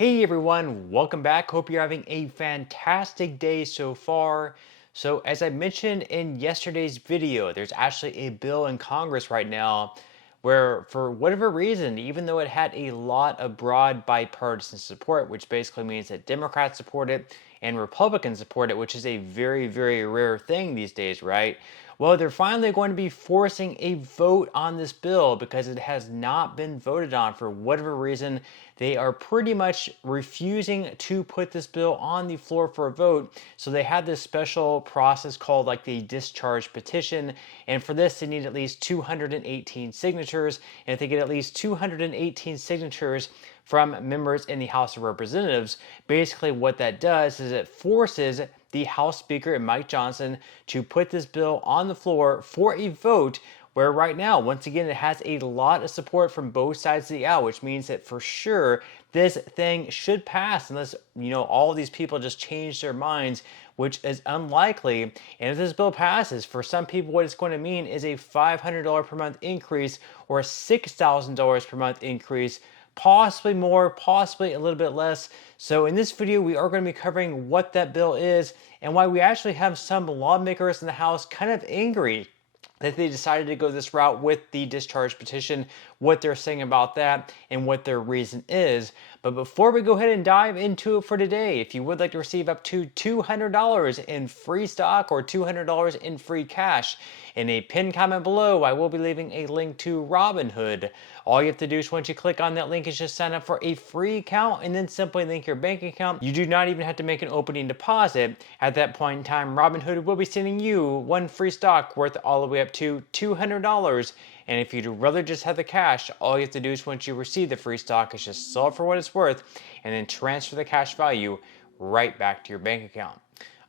Hey everyone, welcome back. Hope you're having a fantastic day so far. So, as I mentioned in yesterday's video, there's actually a bill in Congress right now where, for whatever reason, even though it had a lot of broad bipartisan support, which basically means that Democrats support it and Republicans support it, which is a very, very rare thing these days, right? Well, they're finally going to be forcing a vote on this bill because it has not been voted on for whatever reason. They are pretty much refusing to put this bill on the floor for a vote. So they have this special process called like the discharge petition. And for this, they need at least 218 signatures. And if they get at least 218 signatures from members in the House of Representatives, basically what that does is it forces the House Speaker and Mike Johnson to put this bill on the floor for a vote, where right now, once again, it has a lot of support from both sides of the aisle, which means that for sure this thing should pass unless, all of these people just change their minds, which is unlikely. And if this bill passes, for some people, what it's going to mean is a $500 per month increase or a $6,000 per month increase, possibly more, possibly a little bit less. So in this video, we are going to be covering what that bill is and why we actually have some lawmakers in the House kind of angry that they decided to go this route with the discharge petition, what they're saying about that, and what their reason is. But before we go ahead and dive into it for today, if you would like to receive up to $200 in free stock or $200 in free cash, in a pinned comment below, I will be leaving a link to Robinhood. All you have to do is once you click on that link is just sign up for a free account and then simply link your bank account. You do not even have to make an opening deposit. At that point in time, Robinhood will be sending you one free stock worth all the way up to $200. And if you'd rather just have the cash, all you have to do is once you receive the free stock is just sell it for what it's worth and then transfer the cash value right back to your bank account.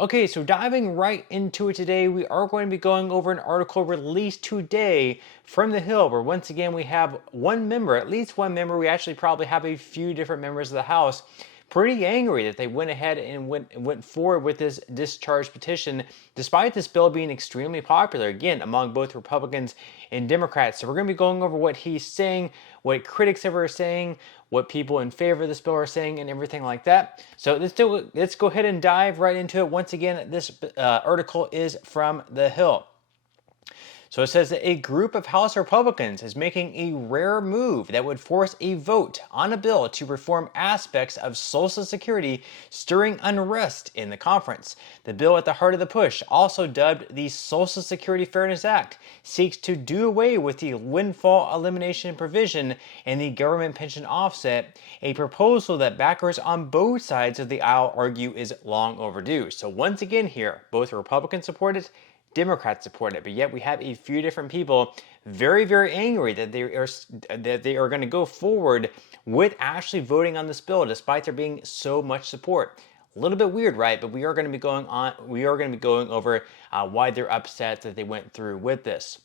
Okay, so diving right into it today, we are going to be going over an article released today from The Hill, where once again we have one member, at least one member, we actually probably have a few different members of the House, pretty angry that they went ahead and went forward with this discharge petition, despite this bill being extremely popular, again, among both Republicans and Democrats. So we're going to be going over what he's saying, what critics of it are saying, what people in favor of this bill are saying, and everything like that. So let's go ahead and dive right into it. Once again, this article is from The Hill. So it says that a group of House Republicans is making a rare move that would force a vote on a bill to reform aspects of Social Security, stirring unrest in the conference. The bill at the heart of the push, also dubbed the Social Security Fairness Act, seeks to do away with the windfall elimination provision in the government pension offset, a proposal that backers on both sides of the aisle argue is long overdue. So once again here, both Republicans support it, Democrats support it, but yet we have a few different people very, very angry that they are going to go forward with actually voting on this bill, despite there being so much support. A little bit weird, right? But we are going to be going over why they're upset that they went through with this.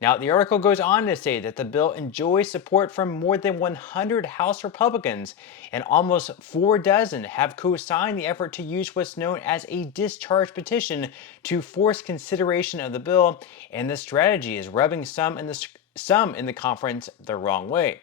Now, the article goes on to say that the bill enjoys support from more than 100 House Republicans, and almost 4 dozen have co-signed the effort to use what's known as a discharge petition to force consideration of the bill, and the strategy is rubbing some in the conference the wrong way.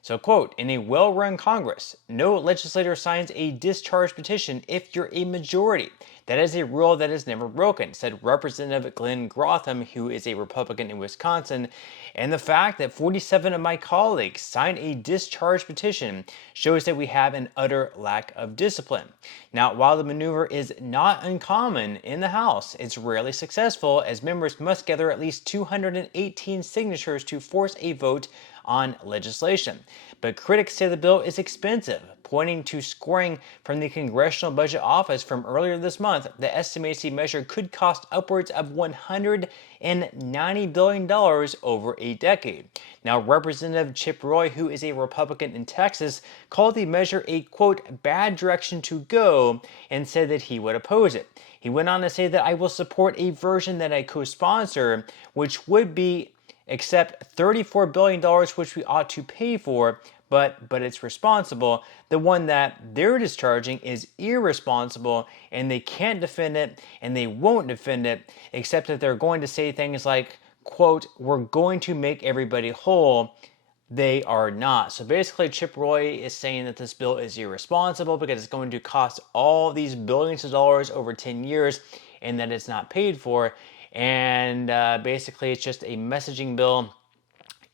So, quote, in a well-run Congress, no legislator signs a discharge petition if you're a majority. That is a rule that is never broken, said Representative Glenn Grotham, who is a Republican in Wisconsin. And the fact that 47 of my colleagues signed a discharge petition shows that we have an utter lack of discipline. Now, while the maneuver is not uncommon in the House, it's rarely successful, as members must gather at least 218 signatures to force a vote on legislation. But critics say the bill is expensive, pointing to scoring from the Congressional Budget Office from earlier this month that estimates the measure could cost upwards of $190 billion over a decade. Now, Representative Chip Roy, who is a Republican in Texas, called the measure a, quote, bad direction to go and said that he would oppose it. He went on to say that I will support a version that I co-sponsor, which would be except $34 billion, which we ought to pay for, but it's responsible. The one that they're discharging is irresponsible, and they can't defend it, and they won't defend it, except that they're going to say things like, quote, we're going to make everybody whole. they are not. So basically, Chip Roy is saying that this bill is irresponsible because it's going to cost all these billions of dollars over 10 years and that it's not paid for. And basically, it's just a messaging bill.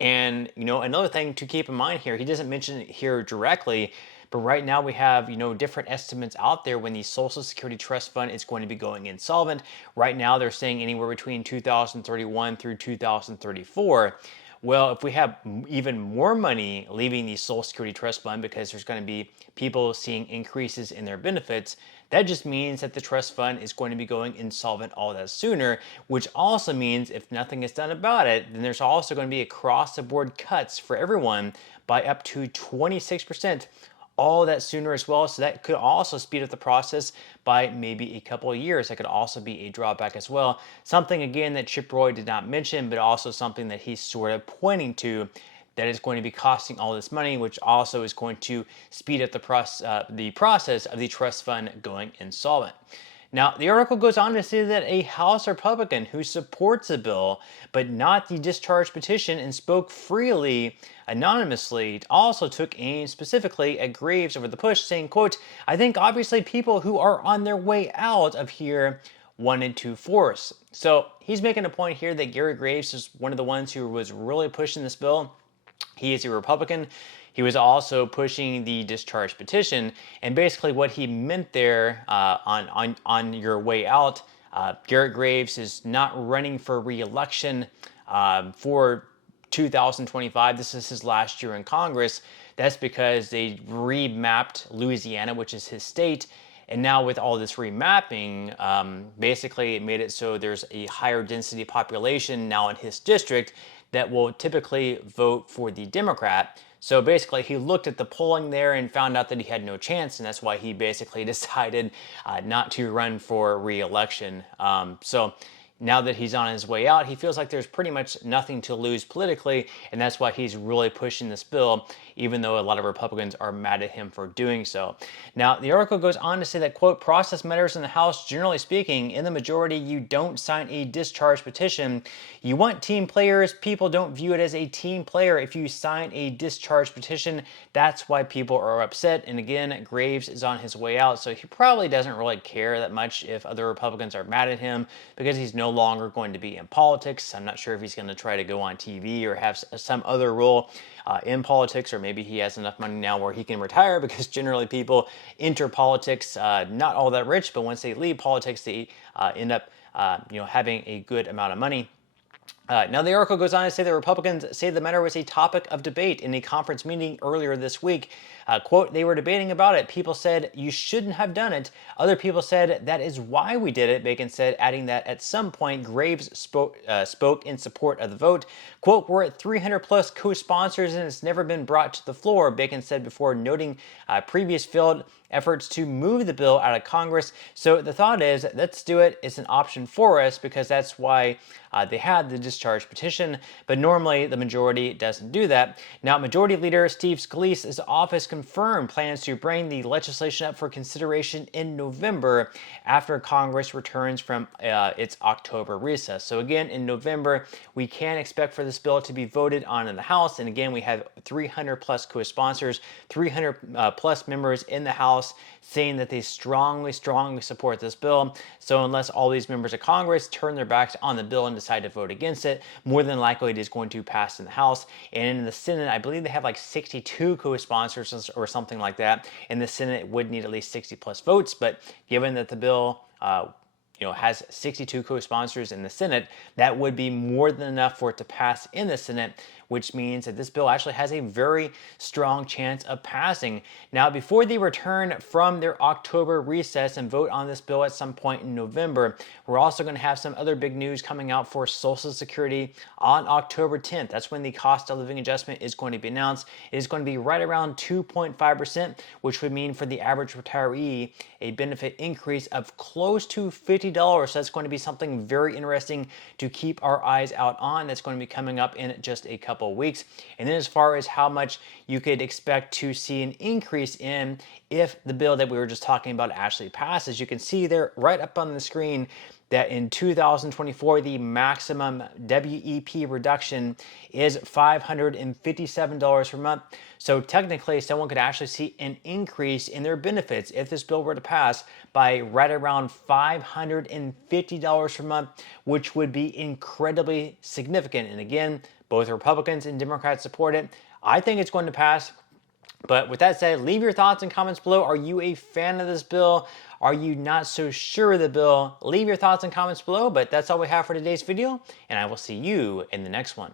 And, another thing to keep in mind here, he doesn't mention it here directly, but right now we have, different estimates out there when the Social Security Trust Fund is going to be going insolvent. Right now, they're saying anywhere between 2031 through 2034. Well, if we have even more money leaving the Social Security Trust Fund because there's going to be people seeing increases in their benefits, that just means that the trust fund is going to be going insolvent all that sooner, which also means if nothing is done about it, then there's also going to be across the board cuts for everyone by up to 26%. All that sooner as well. So that could also speed up the process by maybe a couple of years. That could also be a drawback as well. Something again that Chip Roy did not mention, but also something that he's sort of pointing to that is going to be costing all this money, which also is going to speed up the process of the trust fund going insolvent. Now, the article goes on to say that a House Republican who supports the bill, but not the discharge petition, and spoke freely, anonymously, also took aim specifically at Graves over the push, saying, quote, "I think obviously people who are on their way out of here wanted to force." So he's making a point here that Gary Graves is one of the ones who was really pushing this bill. He is a Republican. He was also pushing the discharge petition, and basically what he meant there on your way out, Garrett Graves is not running for re-election for 2025. This is his last year in Congress. That's because they remapped Louisiana, which is his state. And now with all this remapping, basically it made it so there's a higher density population now in his district that will typically vote for the Democrat. So basically he looked at the polling there and found out that he had no chance, and that's why he basically decided not to run for re-election. So now that he's on his way out, he feels like there's pretty much nothing to lose politically, and that's why he's really pushing this bill, even though a lot of Republicans are mad at him for doing so. Now, the article goes on to say that, quote, "Process matters in the House. Generally speaking, in the majority, you don't sign a discharge petition. You want team players. People don't view it as a team player if you sign a discharge petition. That's why people are upset." And again, Graves is on his way out, so he probably doesn't really care that much if other Republicans are mad at him because he's no longer going to be in politics. I'm not sure if he's going to try to go on TV or have some other role in politics, or maybe he has enough money now where he can retire, because generally people enter politics not all that rich, but once they leave politics, they end up having a good amount of money. Now, the article goes on to say that Republicans say the matter was a topic of debate in a conference meeting earlier this week. Quote, "They were debating about it. People said you shouldn't have done it. Other people said that is why we did it," Bacon said, adding that at some point Graves spoke in support of the vote. Quote, "We're at 300 plus co-sponsors and it's never been brought to the floor," Bacon said before noting previous failed efforts to move the bill out of Congress. So the thought is, let's do it. It's an option for us because that's why they had the discharge petition, but normally the majority doesn't do that. Now, Majority Leader Steve Scalise's office confirmed plans to bring the legislation up for consideration in November after Congress returns from its October recess. So again, in November, we can expect for this bill to be voted on in the House. And again, we have 300 plus co-sponsors, 300 plus members in the House saying that they strongly support this bill. So unless all these members of Congress turn their backs on the bill and decide to vote against it, more than likely it is going to pass in the House. And in the Senate, I believe they have like 62 co-sponsors or something like that. In the Senate, it would need at least 60 plus votes, but given that the bill has 62 co-sponsors in the Senate, that would be more than enough for it to pass in the Senate, which means that this bill actually has a very strong chance of passing. Now, before they return from their October recess and vote on this bill at some point in November, we're also going to have some other big news coming out for Social Security on October 10th. That's when the cost of living adjustment is going to be announced. It is going to be right around 2.5%, which would mean for the average retiree a benefit increase of close to $50. So that's going to be something very interesting to keep our eyes out on. That's going to be coming up in just a couple of weeks. And then as far as how much you could expect to see an increase in if the bill that we were just talking about actually passes, you can see there right up on the screen that in 2024, the maximum WEP reduction is $557 per month. So technically, someone could actually see an increase in their benefits if this bill were to pass by right around $550 per month, which would be incredibly significant. And again, both Republicans and Democrats support it. I think it's going to pass. But with that said, leave your thoughts and comments below. Are you a fan of this bill? Are you not so sure of the bill? Leave your thoughts and comments below. But that's all we have for today's video, and I will see you in the next one.